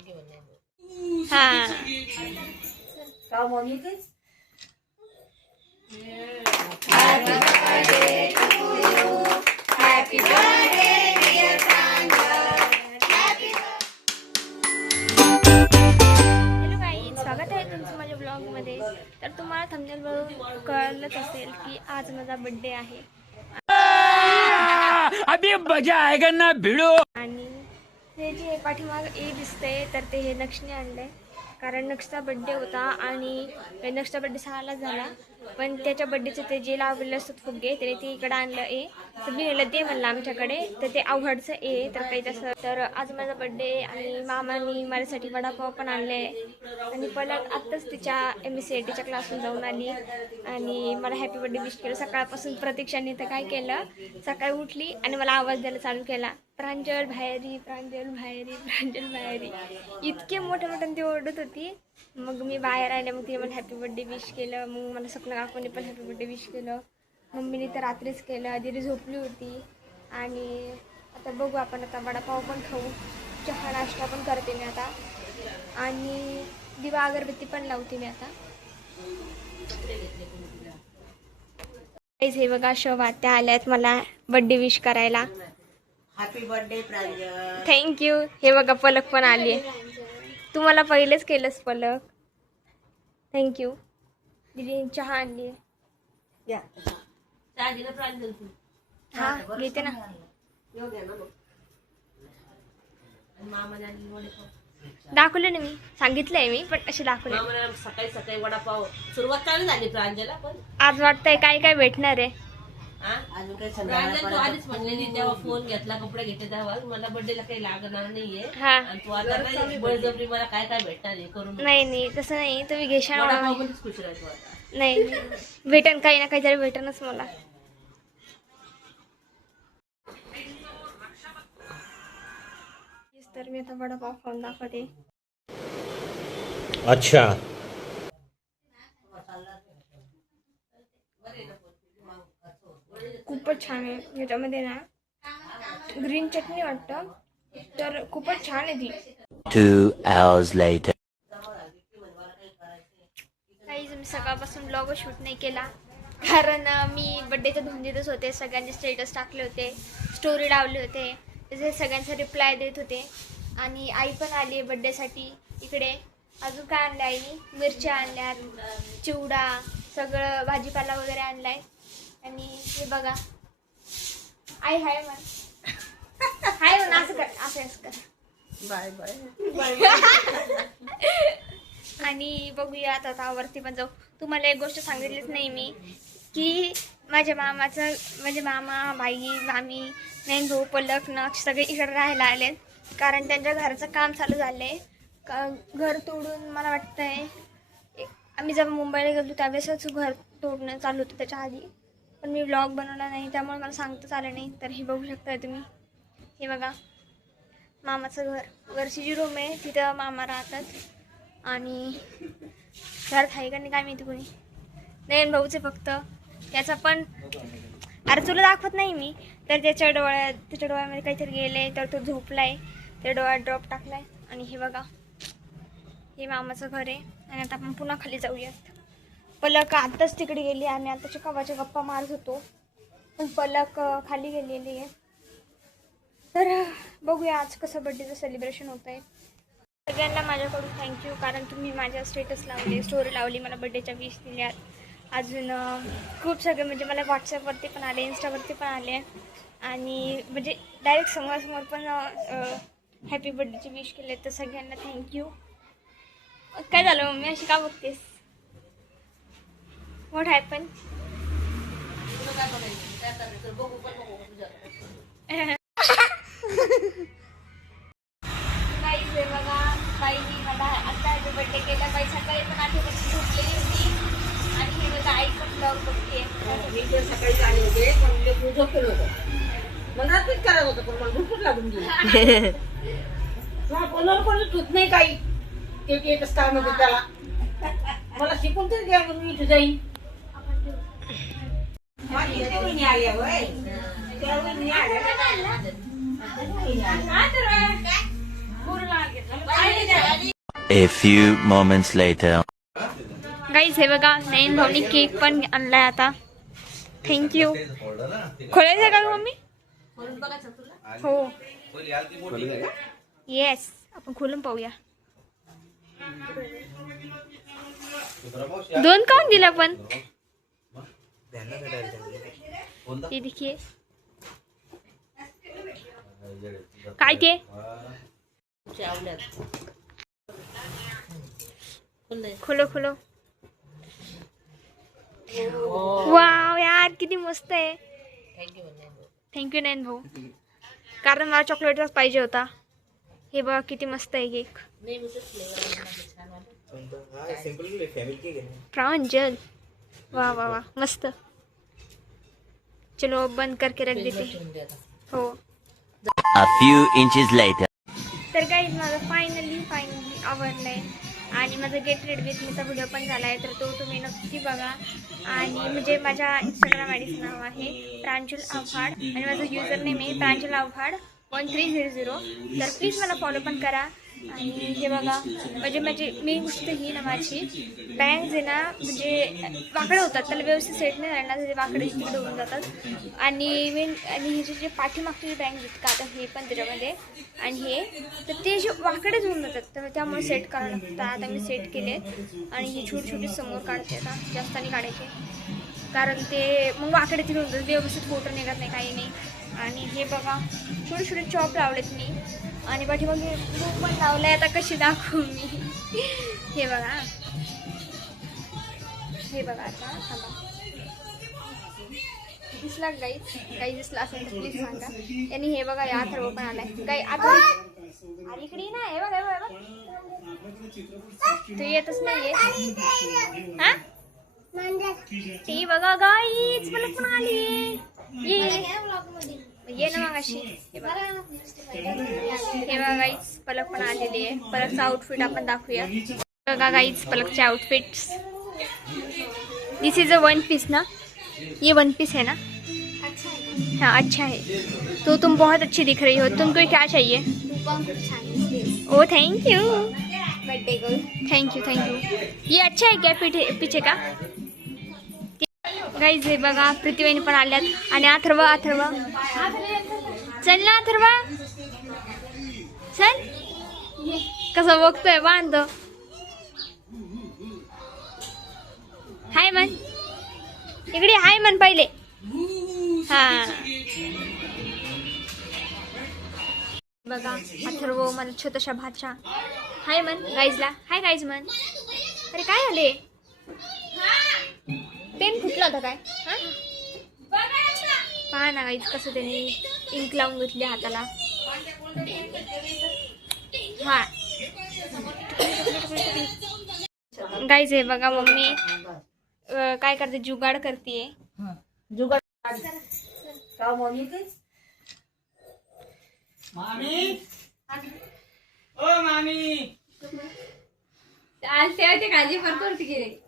हा स्वागत आहे तुमचं माझ्या ब्लॉगमध्ये. तर तुम्हाला थंबनेलवरून कळलंच असेल की आज माझा बर्थडे आहे. अभी मजा आएगा ना भिड़ो. आणि हे जे पाठीमाग ए दिसतंय तर ते हे नक्षने आणलंय, कारण नक्षचा बड्डे होता आणि नक्षचा बड्डे 6ला झाला. पण त्याच्या बड्डेचे ते जे लावलेले असतात फुगे त्याने ते इकडं आणलं ए. तर मी म्हणलं दे म्हणलं आमच्याकडे, तर ते अवघडचं ए. तर काही तसं तर आज माझा बड्डे आणि मामानी माझ्यासाठी वडापाव पण आणले. आणि पलक आत्ताच तिच्या MSCITच्या क्लासला जाऊन आली आणि मला हॅपी बर्थडे विश केलं. सकाळपासून प्रतीक्षाने तर काय केलं, सकाळी उठली आणि मला आवाज द्यायला चालू केला, प्रांजल बाहेरी, प्रांजल बाहेरी, प्रांजल बाहेरी. इतके मोठे मोठे ती ओरडत होती. मग मी बाहेर आले, मग तिने मला हॅपी बर्थडे विश केलं. मग मला स्वप्न काकूने पण हॅपी बर्थडे विश केलं. मम्मीने तर रात्रीच केलं, दिदी झोपली होती. आणि आता बघू आपण, आता वडापाव पण खाऊ, चहा नाश्ता पण करते मी आता, आणि दिवा अगरबत्ती पण लावते मी आता. हे बघा शोभा त्या आल्यात मला बर्थडे विश करायला. हॅपी बर्थडे प्रांजल. थँक्यू. हे बघा पलक पण आली आहे. तुम्हाला पहिलेच केलंस पलक. थँक्यू. दीदी चहा आणली आहे. हा घेते ना. दाखवलं ना मी, सांगितलंय मी, पण असे दाखवले. सकाळी सकाळी वडापाव सुरुवात चालू झाली प्रांजला. पण आज वाटतंय काय काय भेटणार आहे. अजून काही प्रांजल तू आधीच म्हणलेली जेव्हा फोन घेतला कपडे घेतले तेव्हा मला बर्थडेला काही लागणार नाहीये. हा आणि तू आता काय बळजबरी मला काय काय भेटणार आहे करून. नाही तसं नाही, तुम्ही घेशाल मला. वडापावमध्येच खुश राहतो आता. नाही भेटन, काही ना काहीतरी भेटनच मला. तर मी आता वडापाव खाऊन दाखवते. अच्छा. खूपच छान आहे. याच्यामध्ये ना ग्रीन चटणी वाटतं, तर खूपच छान आहे ती. 2 hours later. काहीच मी सकाळपासून ब्लॉग शूट नाही केला, कारण मी बड्डेच्या धुंदीतच होते. सगळ्यांचे स्टेटस टाकले होते, स्टोरी लावले होते, त्याचे सगळ्यांचा रिप्लाय देत होते. आणि आई पण आली आहे बड्डेसाठी इकडे. अजून काय आणलं आईनी, मिरच्या आणल्यात, चिवडा, सगळं भाजीपाला वगैरे आणलाय. आणि हे बघा आई हाय म्हण, हाय म्हण, असं कर, असं कर, बाय बाय. आणि बघूया आता वरती पण जाऊ. तुम्हाला एक गोष्ट सांगितलीच नाही मी, की माझ्या मामाचं, म्हणजे मामा, बाई, मामी, मेंढू, पलक, नक्ष सगळे इकडे राहायला आले, कारण त्यांच्या घराचं काम चालू झालं आहे. घर तोडून मला वाटतंय आम्ही जेव्हा मुंबईला गेलो त्यावेळेसच घर तोडणं चालू होतं, त्याच्या आधी. पण मी व्लॉग बनवला नाही, त्यामुळे मला सांगताच आलं नाही. तर हे बघू शकताय तुम्ही, हे बघा मामाचं घर. वरची जी रूम आहे तिथं मामा राहतात. आणि घरात आहे का नाही काय माहिती कोणी. नयन भाऊचे फक्त, त्याचा पण अरे तुला दाखवत नाही मी. तर त्याच्या डोळ्यामध्ये काहीतरी गेले, तर तो झोपलाय, त्या डोळ्यात ड्रॉप टाकलाय. आणि हे बघा हे मामाचं घर आहे. आणि आता आपण पुन्हा खाली जाऊयात. पलक आत्ताच तिकडे गेली, आम्ही आत्ताच्या कवाच्या गप्पा मारत होतो, पण पलक खाली गेलेली आहे. तर बघूया आज कसं बड्डेचं सेलिब्रेशन होत आहे. सगळ्यांना माझ्याकडून थँक्यू, कारण तुम्ही माझ्या स्टेटस लावले, स्टोरी लावली, मला बड्डेच्या विश दिल्यात. अजून खूप सगळे, म्हणजे मला व्हॉट्सअपवरती पण आले, इंस्टावरती पण आले, आणि म्हणजे डायरेक्ट समोरासमोर पण हॅपी बर्थडेचे विश केले. तर सगळ्यांना थँक्यू. काय झालं मम्मी अशी का बघतेस? What happen? बाई बघा, बाईनी मला आता हॅपी बर्थडे केला. बाई सकाळी पण आठवड्याची झोपलेली होती. आणि हे बघा आई पण ब्लॉग बघते. मी सकाळी आले होते पण झोपेल होतं, मला रात्रीच करायचं होतं, पण मला भूकच लागून गेली. कोणाला कोणी तूच नाही काही ते एकच काम होतं त्याला. मला शिकून तरी द्या, मी इथे जाईन. माझी वहिनी आल्या होय, त्या वहिनी आल्या. A few moments later. Guys हे बघा नयन भाऊनी केक पण आणलाय आता. थँक्यू. खोलायचं का ग मम्मी? हो येस आपण खोलून पाहूया. 2 काऊन दिला पण? ये देखिए काय ते खोलो खोलो. वाव यार किती मस्त आहे. थँक्यू नयन भाऊ, कारण मला चॉकलेटच पाहिजे होता. हे बघा किती मस्त आहे केक. प्रांजल वाह वाह वाह मस्त. चलो बंद करके रख देते. हो A few inches later. तर गाईज माझं फायनली आवडलंय आणि माझं गेट रेड विथ मीचा व्हिडिओ पण झाला आहे, तर तो तुम्ही नक्की बघा. आणि म्हणजे माझ्या इंस्टाग्राम आयडीचं नाव आहे प्रांजल आव्हाड आणि माझं युजर नेम आहे प्रांजल आव्हाड 1300. तर प्लीज मला फॉलो पण करा. आणि हे बघा म्हणजे मी गोष्ट ही ना माझी बँग्स आहे ना म्हणजे वाकडे होतात, त्याला व्यवस्थित सेट नाही राहणार, ते वाकडे तिकडे होऊन जातात. आणि हे जे पाठीमागचे जे बँग्स आहेत का आता हे पण त्याच्यामध्ये आणि हे तर ते जे वाकडेच होऊन जातात, तर त्यामुळे सेट करावं लागतं. आता मी सेट केले आणि ही छोटी समोर काढते. आता जास्त नाही काढायचे कारण ते मग वाकडे तिकडे होऊन जातात, व्यवस्थित फोटो निघत नाही काही नाही. आणि हे बघा छोटे चॉप लावलेत मी आणि पाठीमागे बुक पण लावलाय. आता कशी दाखवू मी? हे बघा आता थांबा. दिसला गाईज दिसला असेल तर प्लीज सांगा. आणि हे बघा या अथर्व पण आलाय. काही आता अरे इकडे ना हे बघा तू येतच नाहीये. हा ते बघा गाईज मला पण आली. ये ना मग अशी. हे बघा गाईज पलक पण आलेली आहे. पलकचा आउटफिट आपण दाखवूया. बघा गाईज पलकचे outfits. This is a 1 piece ना, ये 1 पीस है ना? हाँ अच्छा है. तो तुम बहुत अच्छी दिख रही हो. तुमको क्या चाहिए? ओ थैंक यू. ये अच्छा है क्या पीछे का? गाईज हे बघा प्रीतीवाहिनी पण आल्यात. आणि अथर्व चल ना अथर्व चल. कसं बघतोय बांधतो. हाय मन इकडे, हाय मन पहिले. हा बघा अथर्व मला छोटाशा भाचा. हाय मन गाईजला. हाय गाईज मन. अरे काय झाले? पेन फुटला होता काय? पहा ना गाईज कसं त्यांनी इंक लावून घेतली हाताला. हा गाईज हे बघा मम्मी काय करते, जुगाड करते. काळजी करतो गेले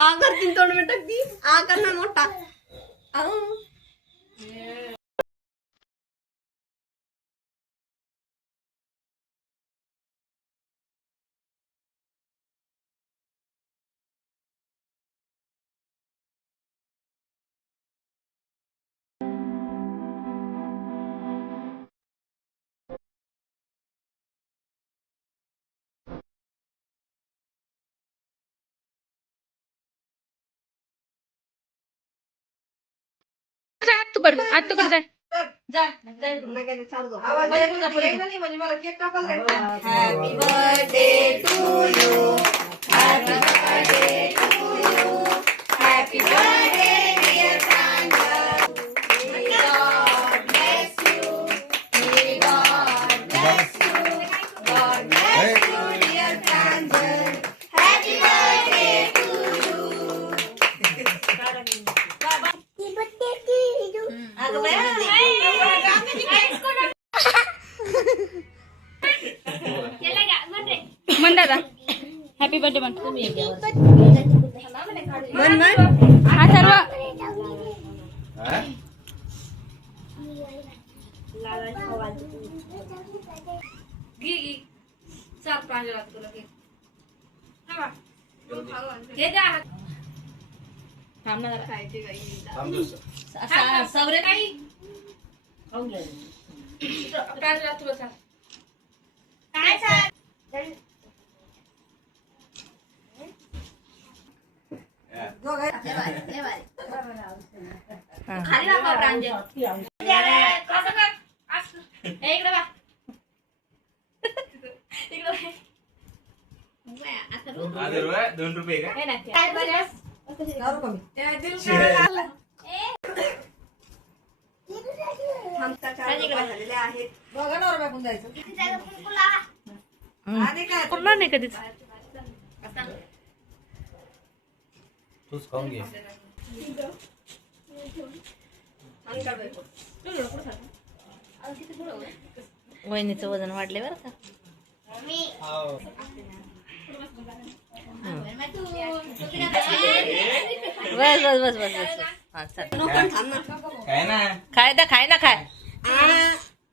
आगर 3 तोंड में टक दी. आगर ना मोठा. आत तू कर जा. Happy birthday to you. Happy birthday to you. Happy birthday dear Pranjal. May God bless you. May God bless you. God bless you dear Pranjal. Happy birthday to you. मन दादा हॅपी बर्थडे मन. हा सर्व घे चार प्रांजला तुला घे थांब ना सवरे नाही प्रांजला तुला सांग काय सांग खाली राहा प्रांजल असं कर इकडे बा इकडे ₹2 का? काय बरं पुन्हा नाही कधीच तूच खाऊन घे. वहिनीचं वजन वाढले बरं का. बस बस बस बस बस हा चल काय ना खाय ना खाय ना खाय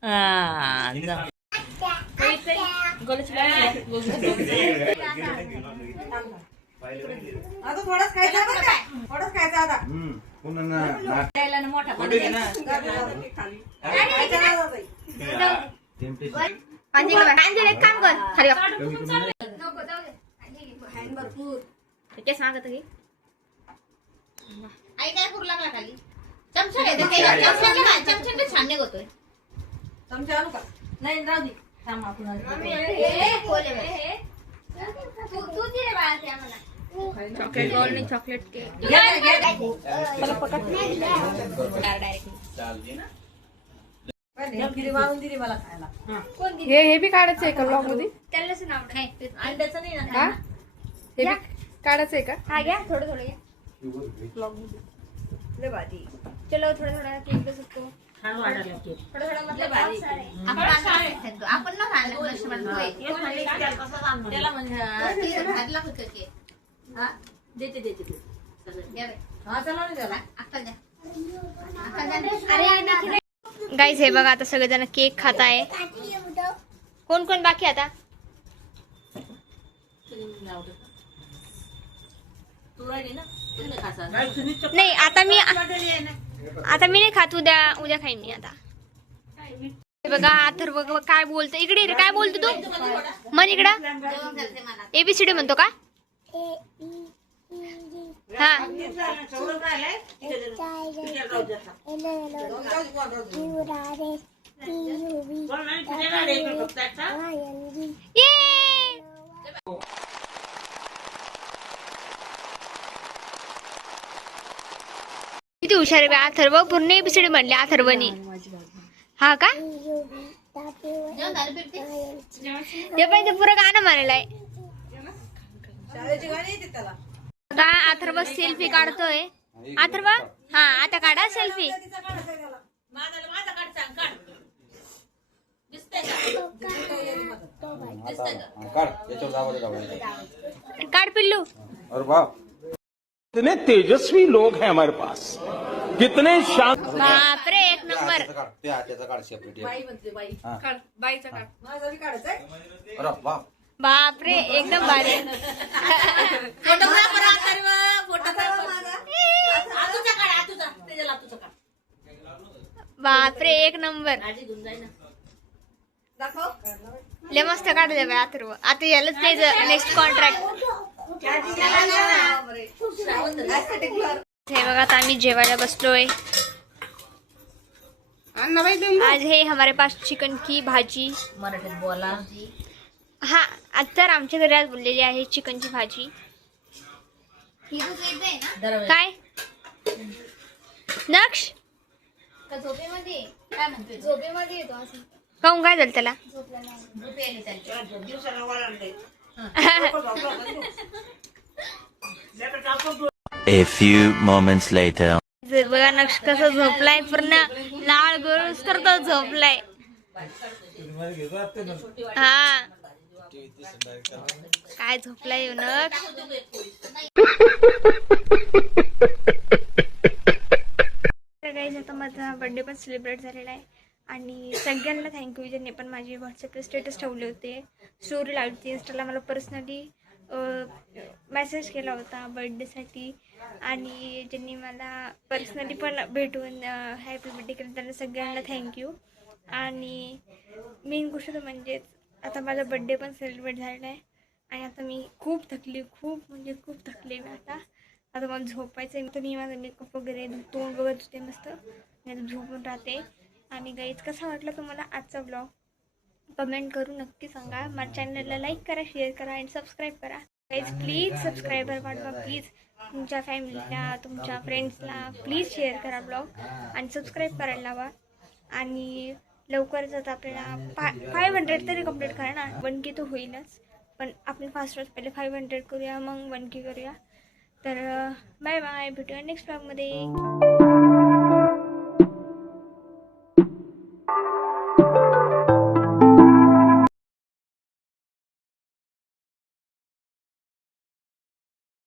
हा जा. आता थोडंच खायचं बरं का? थोडंच खायचं आता पुन्हा ना खायला ना मोठा कुठे घे ना. खायचं ना बाई. अंजली एक काम कर खाली वा. नको जाऊ दे भरपूर केस मागत घे आई काय करू लागला खाली चमचा चमच्याने छान नाही होतोय चमचा आणू का नाही राहू दे थांब आपण आणू. तू दिले बाळा ते आम्हाला चॉकलेट बॉल आणि चॉकलेट केक खिरी वाळून दिली मला खायला हे बी काढायचं आहे का ब्लॉग मध्ये. त्यालाच नाव अंड्याचं नाही ना हा हे बी काढायचं आहे का. हा घ्या थोडं थोडं घ्या लय भारी चलो थोडं थोडं केक दे सकतो छान वाटायला केक. थोडं थोडं मतलब बहुत सारे आपण ना खायला त्याला म्हणजे घातला होतं की हा देते देते ते. द्या बाई. हा चला ना त्याला अक्कल द्या अक्कल द्या अरे गाईज हे बघा आता सगळेजण केक खात आहे कोण कोण बाकी आता तू राहिली ना तुम्ही खासा नाही आता मी नाही खात उद्या खाईन मी आता हे बघा अथर्व बघ काय बोलतो इकडे रे काय बोलतो तू मन इकडं एबीसीडी म्हणतो का हा ये किती हुशार आहे बे अथर्व पूर्ण एबीसीडी म्हणले अथर्वनी हा का ते पण ते पुरं गाणं म्हणायला आहे शाळेची गाणी येते त्याला का अथर्व सेल्फी काढतोय अथर्व हा आता काढा सेल्फी तिचा काढायचा आहे त्याला माझा काढ सांग काढ दिसतंय का दिसतंय का काढ याच्यावर दाबायला दाबायला. काढ पिल्लू अरे बाप कितने तेजस्वी लोग हैं हमारे पास, कितने शांत. बापरे एक नंबर त्याचा काढ सेपरेट. बाई म्हणते बाई काढ बाईचा काढ. माझा बी काढायचंय अरे बाप बापरे एकदम भारी फोटोग्राफर अथर्व फोटोग्राफर आतूचा काढ आतूचा त्याला आतूचा काढ बापरे एक नंबर आजी घेऊन जाई ना दाखव लय मस्त काढले बाई अथर्व आता यालाच त्याचं नेक्स्ट कॉन्ट्रॅक्ट हे बघा आता आम्ही जेवायला बसलोय आज है हमारे पास चिकन की भाजी मराठीत बोला हा तर आमच्या घरी आज बोललेली आहे चिकनची भाजी ही दूध येते ना काय नक्ष का झोपेमध्ये काय म्हणतोय झोपेमध्ये येतो असं काहून काय झालं त्याला झोपे आली त्यांची दिवसाला वाळवते A few moments later. बघा नक्ष कसं झोपलाय पूर्ण लाळ गरुस करतो झोपलाय हा काय झोपलाय नक्ष गाईज आता माझा बर्थडे पण सेलिब्रेट झालेला आहे आणि सगळ्यांना थँक्यू ज्यांनी पण माझे व्हॉट्सअपला स्टेटस ठेवले होते, स्टोरी लावली होती, इंस्टाला मला पर्सनली मेसेज केला होता बर्थडेसाठी, आणि ज्यांनी मला पर्सनली पण भेटून हॅपी बर्थडे केलं त्यांना सगळ्यांना थँक्यू. आणि मेन गोष्ट तर म्हणजेच आता माझा बड्डे पण सेलिब्रेट झालेला आहे आणि आता मी खूप थकली मी आता मला झोपायचं आहे. तर मी माझा मेकअप वगैरे तोंड बघत होते मस्त, मी आता झोपून राहते. आणि गाईज कसा वाटला तुम्हाला आजचा ब्लॉग कमेंट करून नक्की सांगा. माझ्या चॅनलला लाईक करा, शेअर करा आणि सबस्क्राईब करा. गाईज प्लीज सबस्क्रायबर वाढवा, प्लीज तुमच्या फॅमिलीला, तुमच्या फ्रेंड्सला प्लीज शेअर करा ब्लॉग आणि सबस्क्राईब करायला लावा. आणि लवकरच आता आपल्याला 500 तरी कंप्लीट करा ना. 1K तर होईलच, पण आपण फास्ट पहिले 500 करूया, मग 1K करूया. तर बाय बाय, भेटूया नेक्स्ट ब्लॉगमध्ये.